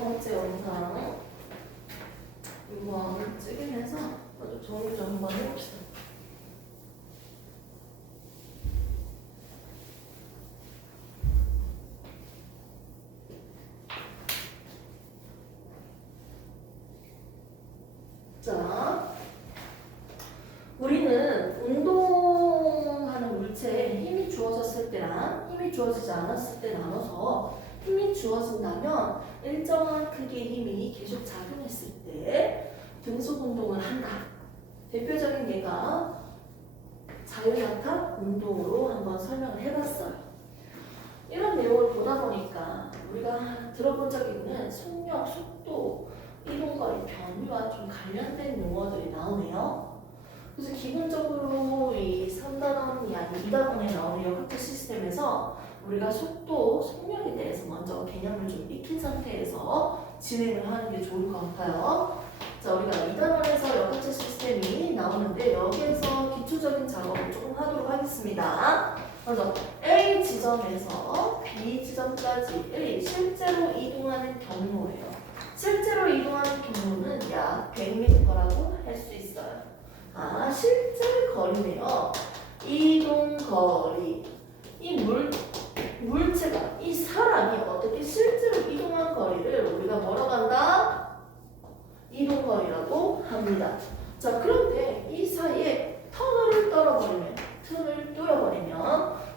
번째 영상 이거 찍으면서 아주 정리 좀 한번 해봅시다. 자, 우리는 운동하는 물체에 힘이 주어졌을 때랑 힘이 주어지지 않았을 때 나눠서 힘이 주어진다면 일정한 크기의 힘이 계속 작용했을 때 등속 운동을 한다. 대표적인 예가 자유낙하 운동으로 한번 설명을 해봤어요. 이런 내용을 보다 보니까 우리가 들어본 적 있는 속력, 속도, 이동거리, 변이와 좀 관련된 용어들이 나오네요. 그래서 기본적으로 이 3단원이 아닌 2단원에 나오는 역학적 시스템에서 우리가 속도, 속력에 대해서 먼저 개념을 좀 익힌 상태에서 진행을 하는 게 좋을 것 같아요. 자, 우리가 2단원에서 역학적 시스템이 나오는데 여기에서 기초적인 작업을 조금 하도록 하겠습니다. 먼저 A 지점에서 B 지점까지 실제로 이동하는 경로예요. 실제로 이동하는 경로는 약 100m라고 할 수 있어요. 아, 실제 거리네요. 이동 거리. 이 물체가, 이 사람이 어떻게 실제로 이동한 거리를 우리가 뭐라고 한다? 이동 거리라고 합니다. 자, 그런데 이 사이에 터널을 뚫어버리면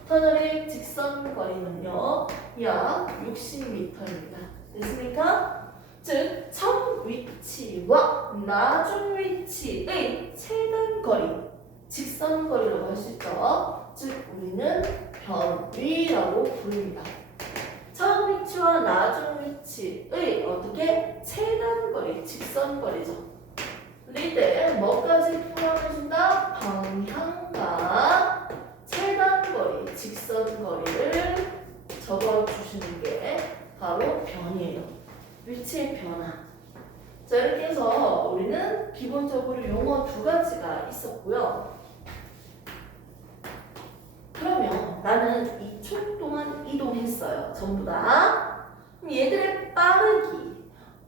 터널의 직선 거리는요, 약 60m입니다. 됐습니까? 즉, 첫 위치와 나중 위치의 최단 거리, 직선 거리라고 할 수 있죠. 즉, 우리는 변위라고 부릅니다. 첫 위치와 나중 위치의 어떻게 최단 거리, 직선 거리죠. 이때 뭐까지 포함해준다? 방향과 최단 거리, 직선 거리를 적어주시는 게 바로 변이에요. 위치의 변화. 자, 이렇게 해서 우리는 기본적으로 용어 두 가지가 있었고요. 그러면 나는 2초 동안 이동했어요. 전부 다. 그럼 얘들의 빠르기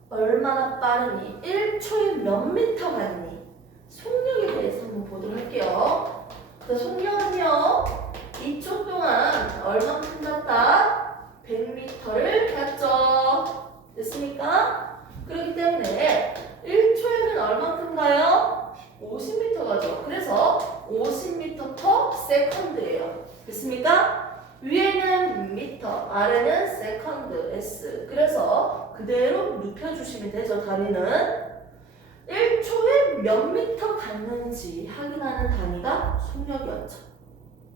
얼마나 빠르니? 1초에 몇 미터 갔니? 속력에 대해서 한번 보도록 할게요. 자, 속력은요, 2초 동안 얼마큼 갔다? 100m를 갔죠. 됐습니까? 그렇기 때문에 1초에는 얼마큼 가요? 50m 가죠. 그래서 50m per second예요. 됐습니까? 위에는 미터, 아래는 세컨드, s. 그래서 그대로 눕혀주시면 되죠. 단위는 1초에 몇 미터 갔는지 확인하는 단위가 속력이었죠.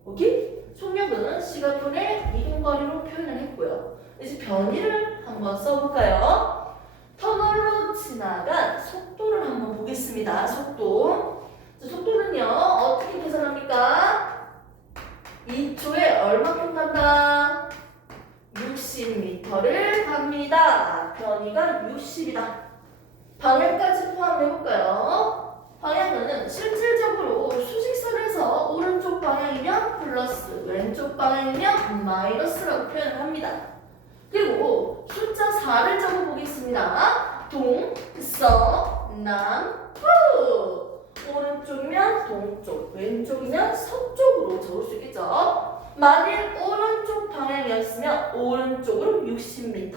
오케이? 속력은 시간분의 이동거리로 표현을 했고요. 이제 변이를 한번 써볼까요? 터널로 지나간 속도를 한번 보겠습니다. 속도. 속도는요, 어떻게 계산합니까? 2초에 얼마큼 간다? 60m를 갑니다. 변이가 60이다. 방향까지 포함해볼까요? 방향은 실질적으로 수직선에서 오른쪽 방향이면 플러스, 왼쪽 방향이면 마이너스라고 표현을 합니다. 그리고 숫자 4를 적어보겠습니다. 동, 서, 남, 푸. 오른쪽이면 동쪽, 왼쪽이면 서쪽으로 적을 수 있겠죠. 만일 오른쪽 방향이었으면 오른쪽으로 60m,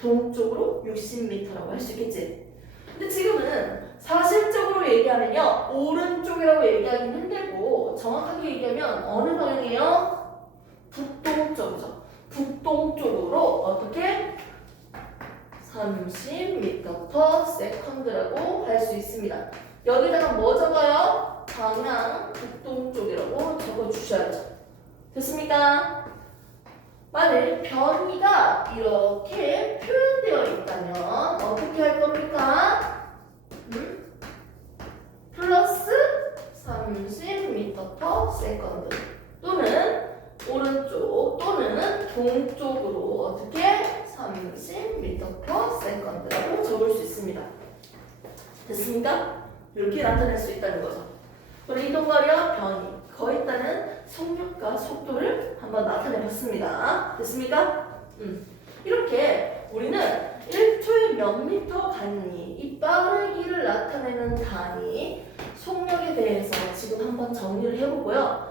동쪽으로 60m라고 할 수 있겠지. 근데 지금은 사실적으로 얘기하면요, 오른쪽이라고 얘기하기는 힘들고 정확하게 얘기하면 어느 방향이에요? 북동쪽이죠. 북동쪽으로 어떻게? 30m per second라고 할 수 있습니다. 여기다가 뭐 적어요? 방향 북동쪽이라고 적어주셔야죠. 됐습니까? 만일 변이가 이렇게 표현되어 있다면 어떻게 할 겁니까? 플러스 30m per second 또는 오른쪽 또는 동쪽으로 어떻게 30m per second라고 적을 수 있습니다. 됐습니까? 이렇게 나타낼 수 있다는 거죠. 그럼 이동거리와 변이, 거에 따른 속력과 속도를 한번 나타내 봤습니다. 됐습니까? 이렇게 우리는 1초에 몇 미터 갔니? 이 빠르기를 나타내는 단위 속력에 대해서 지금 한번 정리를 해보고요.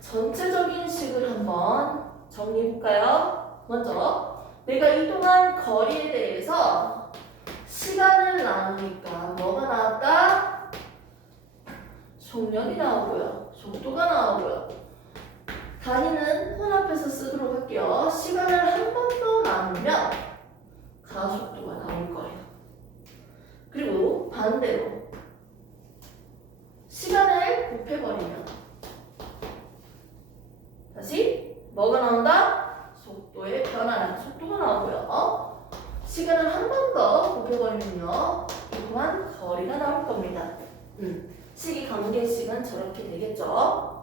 전체적인 식을 한번 정리해볼까요? 먼저 내가 이동한 거리에 대해서 시간을 나누니까 뭐가 나왔다? 속력이 나오고요. 속도가 나오고요. 단위는 혼합해서 쓰도록 할게요. 시간을 한 번 더 나누면 가속도가 나올 거예요. 그리고 반대로 시간을 곱해버리면 다시 뭐가 나온다? 속도의 변화량, 속도가 나오고요. 시간을 한 번 더 곱해버리면요. 이동한 거리가 나올 겁니다. 식이 관계식은 저렇게 되겠죠.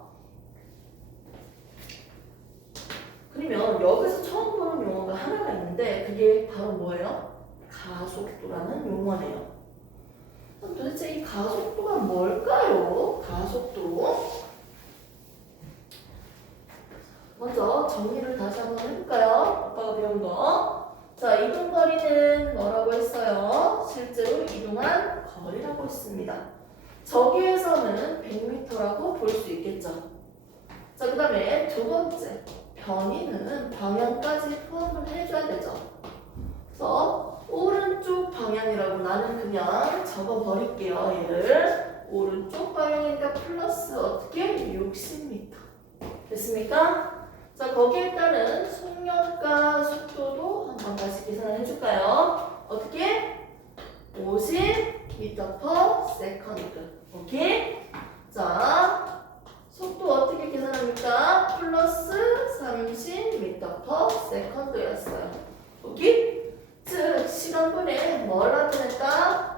그러면 여기서 처음 보는 용어가 하나가 있는데 그게 바로 뭐예요? 가속도라는 용어네요. 그럼 도대체 이 가속도가 뭘까요? 가속도. 먼저 정리를 다시 한번 해볼까요? 아빠가 배운 거. 자, 이동거리는 뭐라고 했어요? 실제로 이동한 거리라고 했습니다. 저기에서는 100m라고 볼 수 있겠죠. 자, 그 다음에 두 번째. 변이는 방향까지 포함을 해줘야 되죠. 그래서 오른쪽 방향이라고 나는 그냥 적어버릴게요. 얘를 오른쪽 방향이니까 플러스 어떻게? 60m 됐습니까? 자, 거기에 따른 속력과 속도도 한번 다시 계산을 해줄까요? 어떻게? 50m/s. 오케이? 자, 속도 어떻게 계산합니까? 플러스 30m/s였어요. 오케이? 즉, 시간분에 뭘 나타냈다?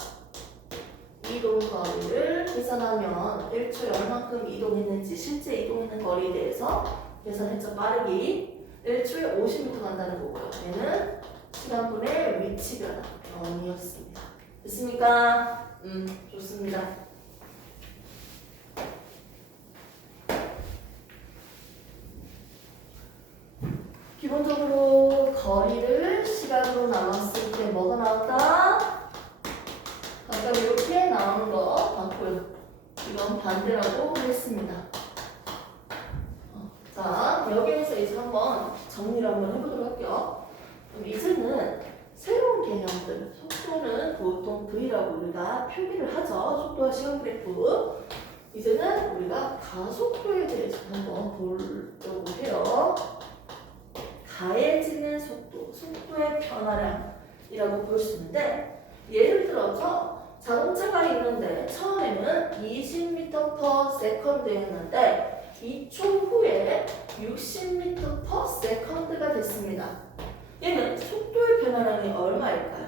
이동거리를 계산하면 1초에 얼만큼 이동했는지 실제 이동했는 거리에 대해서 계산했죠. 빠르기 1초에 50m 간다는 거고요. 얘는 시간분의 위치변화 변이었습니다. 됐습니까? 좋습니다. 기본적으로 거리를 시간으로 나눴을 때 뭐가 나왔다? 아까 이렇게 나온 거 봤고요. 이건 반대라고 했습니다. 자, 여기에서 이제 한번 정리를 한번 해보도록 할게요. 그럼 이제는 새로운 개념들, 속도는 보통 V라고 우리가 표기를 하죠. 속도와 시간 그래프. 이제는 우리가 가속도에 대해서 한번 보려고 해요. 가해지는 속도, 속도의 변화량이라고 볼 수 있는데, 예를 들어서 자동차가 있는데 처음에는 20m/s였는데 2초 후에 60m/s가 됐습니다. 얘는 속도의 변화량이 얼마일까요?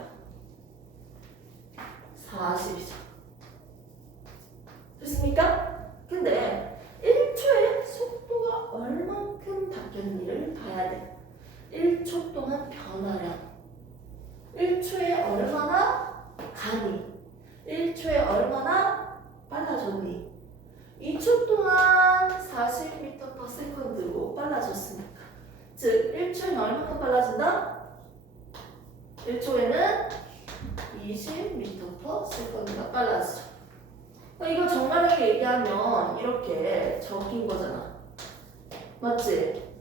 40이죠. 됐습니까? 근데 1초에 속도가 얼만큼 바뀌었는지를 봐야 돼. 1초 동안 변화량. 1초에 얼마나 가니? 1초에 얼마나 빨라졌니? 2초 동안 40m/s로 빨라졌으니까. 즉, 1초에는 얼마큼 빨라진다? 1초에는 20m/s가 빨라지죠. 이거 정말하게 얘기하면 이렇게 적힌 거잖아. 맞지?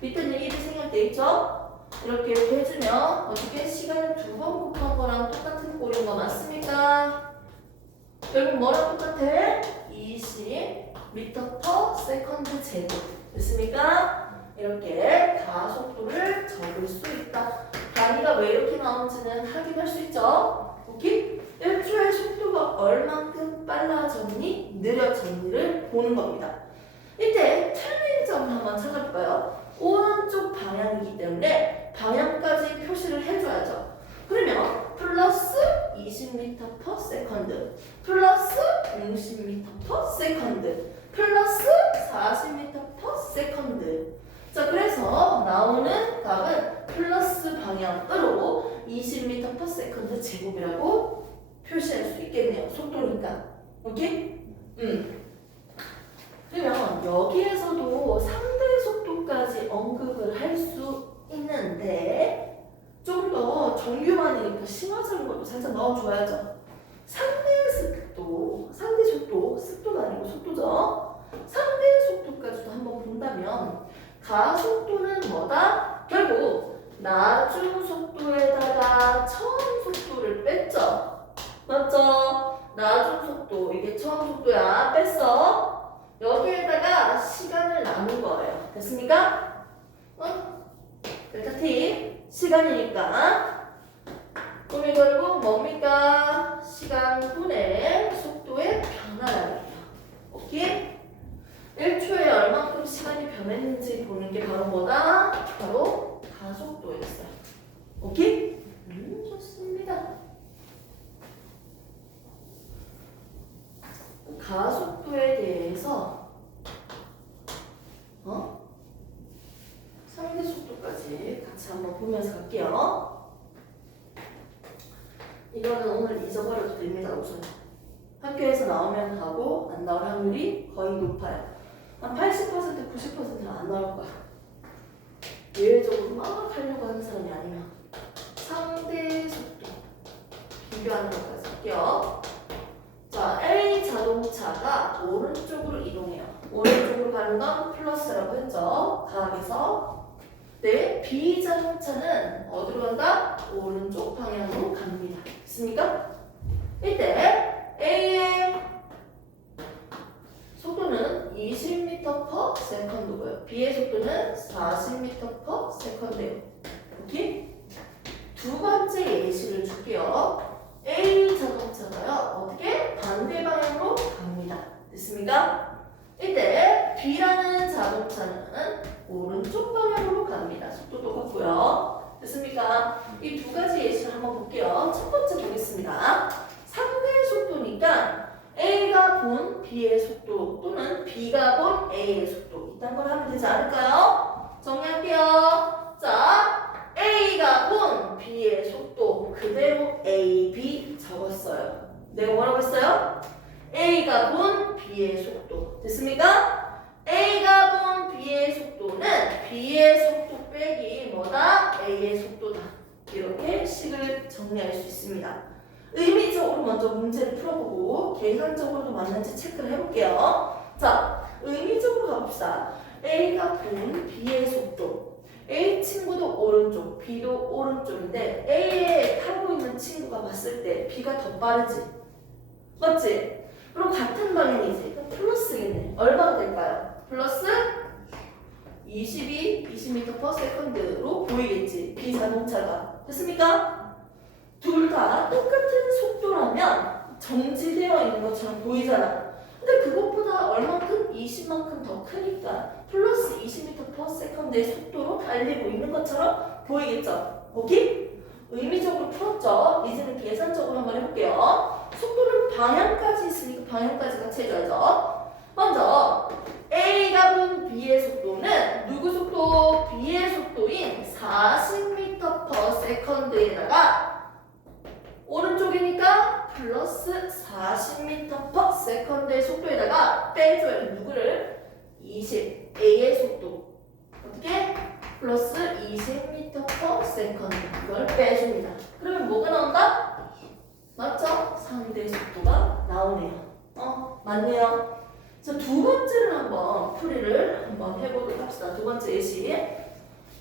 밑에는 1이 생략돼 있죠? 이렇게 해주면 어떻게 시간을 2번 곱한 거랑 똑같은 꼴인 거 맞습니까? 결국 뭐랑 똑같아? 20m/s 제곱. 됐습니까? 이렇게 가속도를 적을 수 있다. 단위가 왜 이렇게 나오는지는 확인할 수 있죠? 오케이? 1초의 속도가 얼만큼 빨라졌니? 느려졌니를 보는 겁니다. 이때 틀린 점 한번 찾아볼까요? 오른쪽 방향이기 때문에 방향까지 표시를 해줘야죠. 그러면 플러스 20m/s, 플러스 60m/s, 플러스 40m/s. 자, 그래서 나오는 답은 플러스 방향으로 20m/s 제곱이라고 표시할 수 있겠네요. 속도니까. 오케이? 그러면 여기에서도 상대 속도까지 언급을 할 수 있는데 좀 더 심화적인 것도 살짝 넣어줘야죠. 상대 속도, 습도가 아니고 속도죠. 상대 속도까지도 한번 본다면 가속도는 뭐다? 결국 나중 속도에다가 처음 속도를 뺐죠. 맞죠? 나중 속도, 이게 처음 속도야. 뺐어. 여기에다가 시간을 나눈 거예요. 됐습니까? 델타 T 시간이니까 그럼 결국 뭡니까? 시간분의 속도의 변화량이에요. 오케이? 1초에 얼만큼 시간이 변했는지 보는 게 바로 뭐다? 바로 가속도였어요. 오케이? 좋습니다. 가속도에 대해서 상대 속도까지 같이 한번 보면서 갈게요. 이거는 오늘 잊어버려도 됩니다. 우선 학교에서 나오면 하고 안 나올 확률이 거의 높아요. 한 80%, 90%는 안 나올 거야. 예외적으로 막 하려고 하는 사람이 아니면 상대 속도 비교하는 것까지 할게요. 자, A 자동차가 오른쪽으로 이동해요. 오른쪽으로 가는 건 플러스라고 했죠. 가학에서. 네, B 자동차는 어디로 간다? 오른쪽 방향으로 갑니다. 됐습니까? 이때 A의 속도는 20m/s고요. B의 속도는 40m/s예요. 오케이? 두 번째 예시를 줄게요. A 자동차가요. 어떻게? 반대 방향으로 갑니다. 됐습니까? 이때 B라는 자동차는 오른쪽 방향으로 갑니다. 속도 똑같고요. 됐습니까? 이 두 가지 예시를 한번 볼게요. 첫 번째 보겠습니다. 상대 속도니까 A가 본 B의 속도 또는 B가 본 A의 속도 이딴 걸 하면 되지 않을까요? 정리할게요. 자, A가 본 B의 속도 그대로 A, B 적었어요. 내가 뭐라고 했어요? A가 본 B의 속도 됐습니까? A가 본 B의 속도는 B의 속도 빼기 뭐다? A의 속도다. 이렇게 식을 정리할 수 있습니다. 의미적으로 먼저 문제를 풀어보고 계산적으로도 맞는지 체크를 해볼게요. 자, 의미적으로 가봅시다. A가 본 B의 속도. A 친구도 오른쪽, B도 오른쪽인데 A에 타고 있는 친구가 봤을 때 B가 더 빠르지? 맞지? 그럼 같은 방향이지. 그럼 플러스겠네. 얼마가 될까요? 플러스 20m/s로 보이겠지. B 자동차가. 됐습니까? 둘 다 똑같은 속도라면 정지되어 있는 것처럼 보이잖아. 근데 그것보다 얼만큼? 20만큼 더 크니까 플러스 20m/s의 속도로 달리고 있는 것처럼 보이겠죠? 오케이? 의미적으로 풀었죠? 이제는 계산적으로 한번 해볼게요. 속도는 방향까지 있으니까 방향까지 같이 해줘야죠. 먼저 A가 본 B의 속도는 누구 속도? B의 속도인 40m/s에다가 오른쪽이니까 플러스 40m/s의 속도에다가 빼줘요. 누구를? 20. A의 속도. 어떻게? 플러스 20m/s. 이걸 빼줍니다. 그러면 뭐가 나온다? 맞죠? 상대 속도가 나오네요. 맞네요. 자, 두 번째를 한번 풀이를 한번 해보도록 합시다. 두 번째 예시.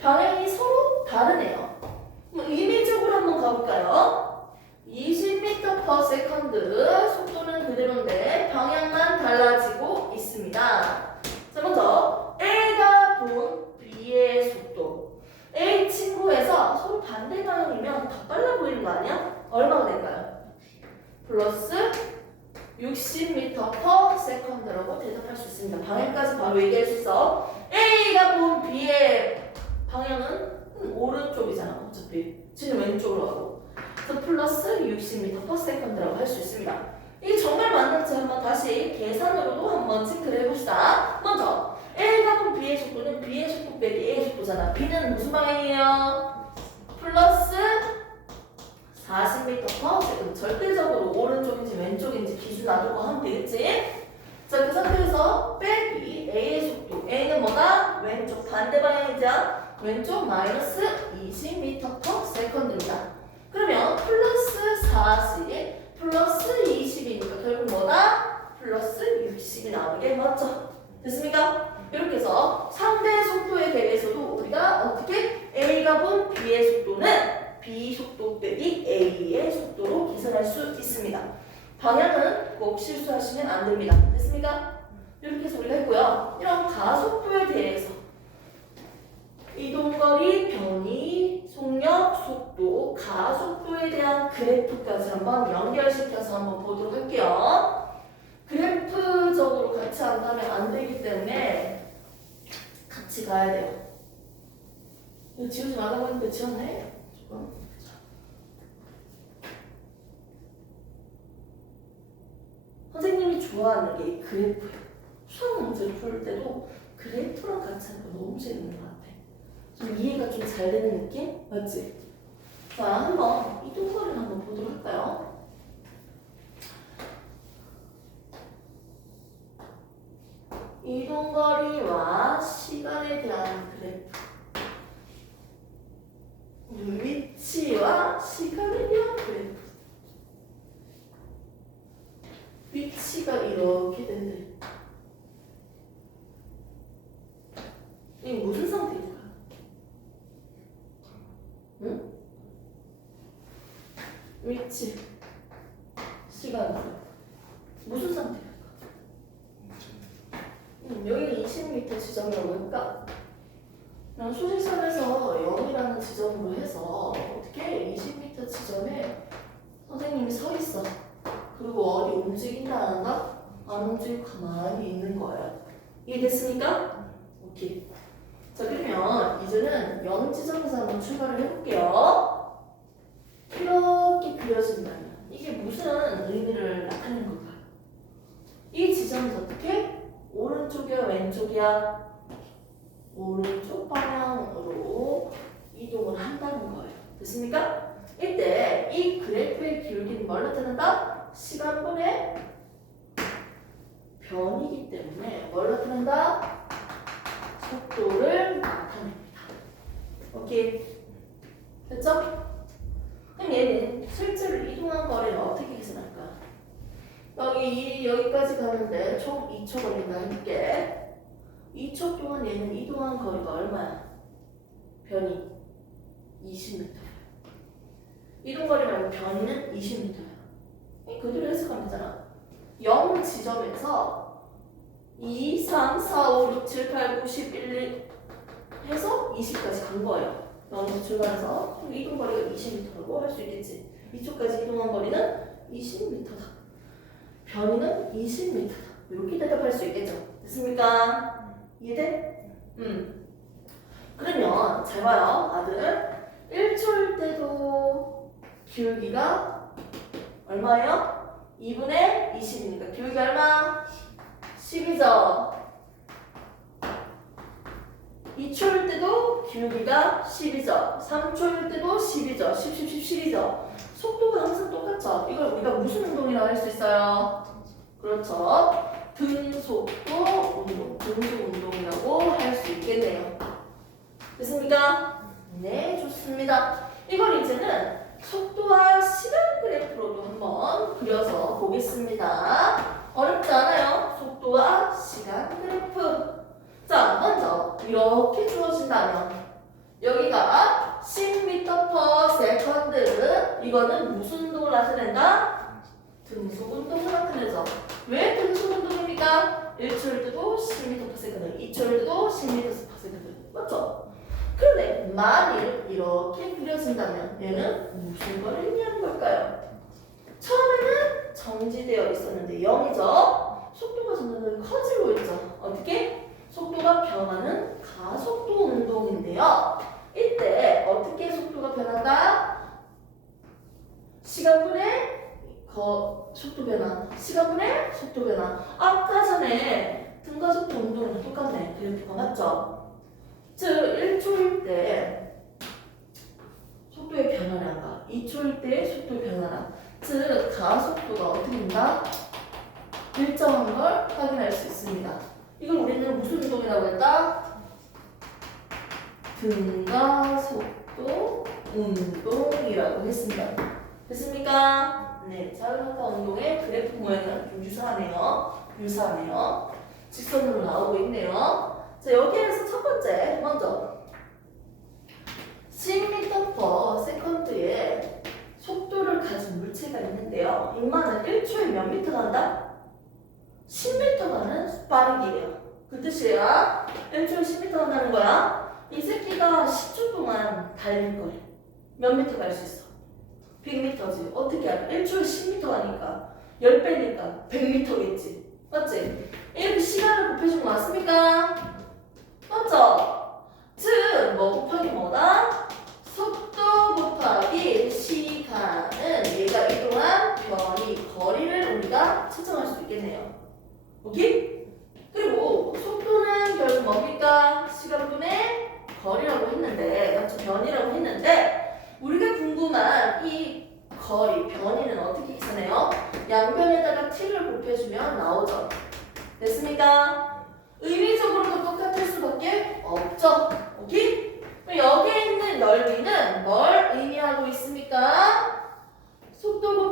방향이 서로 다르네요. 의미적으로 한번 가볼까요? 20m/s 속도는 그대로인데 방향만 달라지고 있습니다. 자, 먼저 A가 본 B의 속도. A 친구에서 서로 반대 방향이면 더 빨라 보이는 거 아니야? 얼마가 될까요? 플러스 60m/s라고 대답할 수 있습니다. 방향까지 바로 얘기할 수 있어. A가 본 B의 방향은 오른쪽이잖아. 어차피 지금 왼쪽으로 가고. 그래서 플러스 60m/s라고 할 수 있습니다. 이게 정말 맞는지 한번 다시 계산으로도 한번 체크를 해봅시다. 먼저 A가 본 B의 속도는 B의 속도 빼기 A의 속도잖아. B는 무슨 방향이에요? 플러스 40m/s. 절대적으로 오른쪽인지 왼쪽인지 기준 놔두고 하면 되겠지? 자, 그 상태에서 빼기 A의 속도. A는 뭐다? 왼쪽 반대 방향이죠? 왼쪽 마이너스 20m/s입니다. 그러면 플러스 그래프 B의 속도는 B 속도 빼기 A의 속도로 계산할 수 있습니다. 방향은 꼭 실수하시면 안 됩니다. 됐습니까? 이렇게 해서 우리가 했고요. 이런 가속도에 대해서 이동거리, 변이, 속력, 속도, 가속도에 대한 그래프까지 한번 연결시켜서 한번 보도록 할게요. 그래프적으로 같이 안 가면 안 되기 때문에 같이 가야 돼요. 이거 지우지 말라고 했는데 지웠네? 조금. 선생님이 좋아하는 게 이 그래프예요. 수학 문제를 풀 때도 그래프랑 같이 하는 거 너무 재밌는 것 같아. 좀 이해가 좀 잘 되는 느낌? 맞지? 자, 한번 이동거리를 한번 보도록 할까요? 이동거리와 시간에 대한 그래프. 위치와 시간에 대한 그래프. 위치가 이렇게 된대. 이게 무슨 상태일까? 응? 위치, 시간, 무슨 상태일까? 여기가 20m 지점이라고 할까? 그럼 수직선에서 0이라는 지점으로 해서 어떻게 20m 지점에 선생님이 서 있어. 그리고 어디 움직인다 안 한다? 안 움직이고 가만히 있는 거예요. 이해됐습니까? 오케이. 자, 그러면 이제는 0 지점에서 한번 출발을 해볼게요. 이렇게 그려진다면 이게 무슨 의미를 나타내는 걸까요? 이 지점에서 어떻게? 오른쪽이야 왼쪽이야? 오른쪽 방향으로 이동을 한다는 거예요. 됐습니까? 이때 이 그래프의 기울기는 뭘 나타낸다? 시간분의 변이기 때문에 뭘 나타낸다? 속도를 나타냅니다. 오케이. 됐죠? 그럼 얘는 실제로 이동한 거리는 어떻게 계산할까? 여기까지 가는데 총 2초 걸린다 해볼게. 2초 동안 얘는 이동한 거리가 얼마야? 변이 20m. 이동거리 말고 변이는 20m야. 그대로 해석하면 되잖아. 0 지점에서 2, 3, 4, 5, 6, 7, 8, 9, 10, 11 해서 20까지 간 거예요. 0에서 출발해서 이동거리가 20m라고 할 수 있겠지. 이쪽까지 이동한 거리는 20m다. 변이는 20m다. 이렇게 대답할 수 있겠죠. 됐습니까? 이해돼? 그러면 잘 봐요, 아들. 1초일 때도 기울기가 얼마예요? 2분의 20이니까 기울기 얼마? 10이죠. 2초일 때도 기울기가 10이죠. 3초일 때도 10이죠. 10, 10, 10, 10이죠. 속도가 항상 똑같죠. 이걸 우리가 무슨 운동이라고 할 수 있어요? 그렇죠. 등속도 운동, 등속 운동이라고 할 수 있겠네요. 됐습니까? 네, 좋습니다. 이걸 이제는 속도와 시간 그래프로 한번 그려서 보겠습니다. 어렵지 않아요? 속도와 시간 그래프. 자, 먼저 이렇게 주어진다면 여기가 10m/s. 이거는 무슨 운동을 나타낸다? 등속 운동을 나타내죠. 왜 등속 운동입니까? 1초일 때도 10m/s, 2초일 때도 10m/s. 맞죠? 그런데 만일 이렇게 그려진다면 얘는 무슨 걸 의미하는 걸까요? 처음에는 정지되어 있었는데 0이죠. 속도가 점점 커지고 있죠. 어떻게? 속도가 변하는 가속도 운동인데요. 이때 어떻게 속도가 변한다? 시간분의 속도 변화. 시간분의 속도 변화. 아까 전에 등가속도 운동이랑 똑같네. 그래프가 맞죠? 즉 1초일 때 속도의 변화량과 2초일 때 속도의 변화량. 즉 가속도가 어떻게 된다? 일정한 걸 확인할 수 있습니다. 이걸 우리는 무슨 운동이라고 했다? 등가속도 운동이라고 했습니다. 됐습니까? 네, 자유낙하 운동의 그래프 모양은 좀 유사하네요. 직선으로 나오고 있네요. 자, 여기에서 첫 번째, 먼저 10m/s의 속도를 가진 물체가 있는데요. 인마는 1초에 몇 미터 간다? 10m 가는 빠르기예요. 그 뜻이에요. 1초에 10m 간다는 거야. 이 새끼가 10초 동안 달릴 거래. 몇 미터 갈 수 있어? 100m지. 어떻게 알아? 1초에 10m 가니까 10배니까 100m겠지. 맞지? 이렇게 시간을 곱해준 거 맞습니까? 맞죠? 즉, 뭐 곱하기 뭐다? 속도 곱하기 시간은 얘가 이동한 변이 거리를 우리가 측정할 수 있겠네요. 오케이? 그리고 속도는 결국 뭡니까? 시간분의 거리라고 했는데, 맞죠? 변이라고 했는데, 우리가 궁금한 이 거리, 변이는 어떻게 계산해요? 양변에다가 t를 곱해주면 나오죠. 됐습니까? 의미적으로도 똑같을 수밖에 없죠. 오케이? 그럼 여기에 있는 넓이는 뭘 의미하고 있습니까? 속도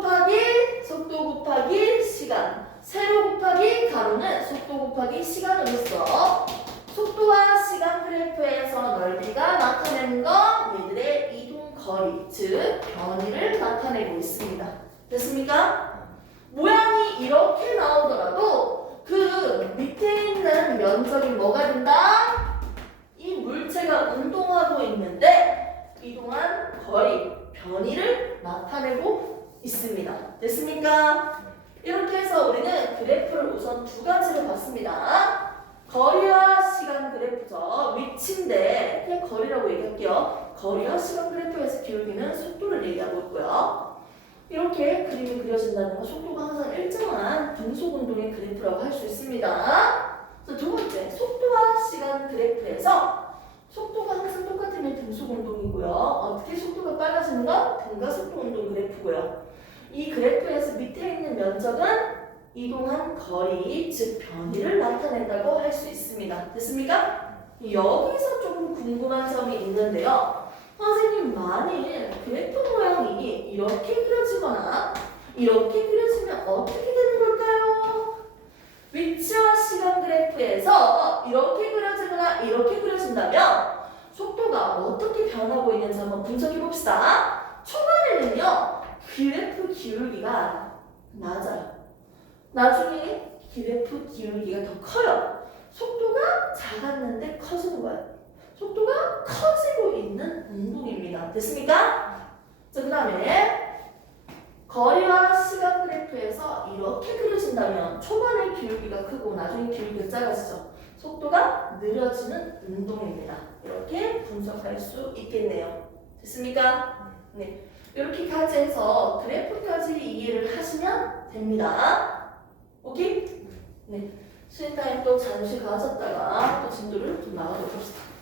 곱하기 시간. 세로 곱하기 가로는 속도 곱하기 시간으로서 속도와 시간 그래프에서 넓이가 나타내는 건 얘들의 이동 거리, 즉 변이를 나타내고 있습니다. 됐습니까? 모양이 이렇게 나오더라도 그 밑에 있는 면적이 뭐가 된다? 이 물체가 운동하고 있는데 이동한 거리, 변이를 나타내고 있습니다. 됐습니까? 이렇게 해서 우리는 그래프를 우선 두 가지로 봤습니다. 거리와 시간 그래프죠. 위치인데 그냥 거리라고 얘기할게요. 거리와 시간 그래프에서 기울기는 속도를 얘기하고 있고요. 이렇게 그림이 그려진다는 건 속도가 항상 일정한 등속 운동의 그래프라고 할 수 있습니다. 두 번째, 속도와 시간 그래프에서 속도가 항상 똑같으면 등속 운동이고요. 어떻게 속도가 빨라지는 건 등가 속도 운동 그래프고요. 이 그래프에서 밑에 있는 면적은 이동한 거리, 즉 변이를 나타낸다고 할 수 있습니다. 됐습니까? 여기서 조금 궁금한 점이 있는데요. 선생님, 만일 그래프 모양이 이렇게 그려지거나 이렇게 그려지면 어떻게 되는 걸까요? 위치와 시간 그래프에서 이렇게 그려지거나 이렇게 그려진다면 속도가 어떻게 변하고 있는지 한번 분석해 봅시다. 초반에는요, 그래프 기울기가 낮아요. 나중에 그래프 기울기가 더 커요. 속도가 작았는데 커지는 거예요. 속도가 커지고 있는 운동입니다. 됐습니까? 자, 그 다음에 거리와 시간 그래프에서 이렇게 그려진다면 초반에 기울기가 크고 나중에 기울기가 작아지죠. 속도가 느려지는 운동입니다. 이렇게 분석할 수 있겠네요. 됐습니까? 네. 이렇게까지 해서 그래프까지 이해를 하시면 됩니다. 오케이? 네. 수행 타임 또 잠시 가졌다가 또 진도를 좀 나가보겠습니다.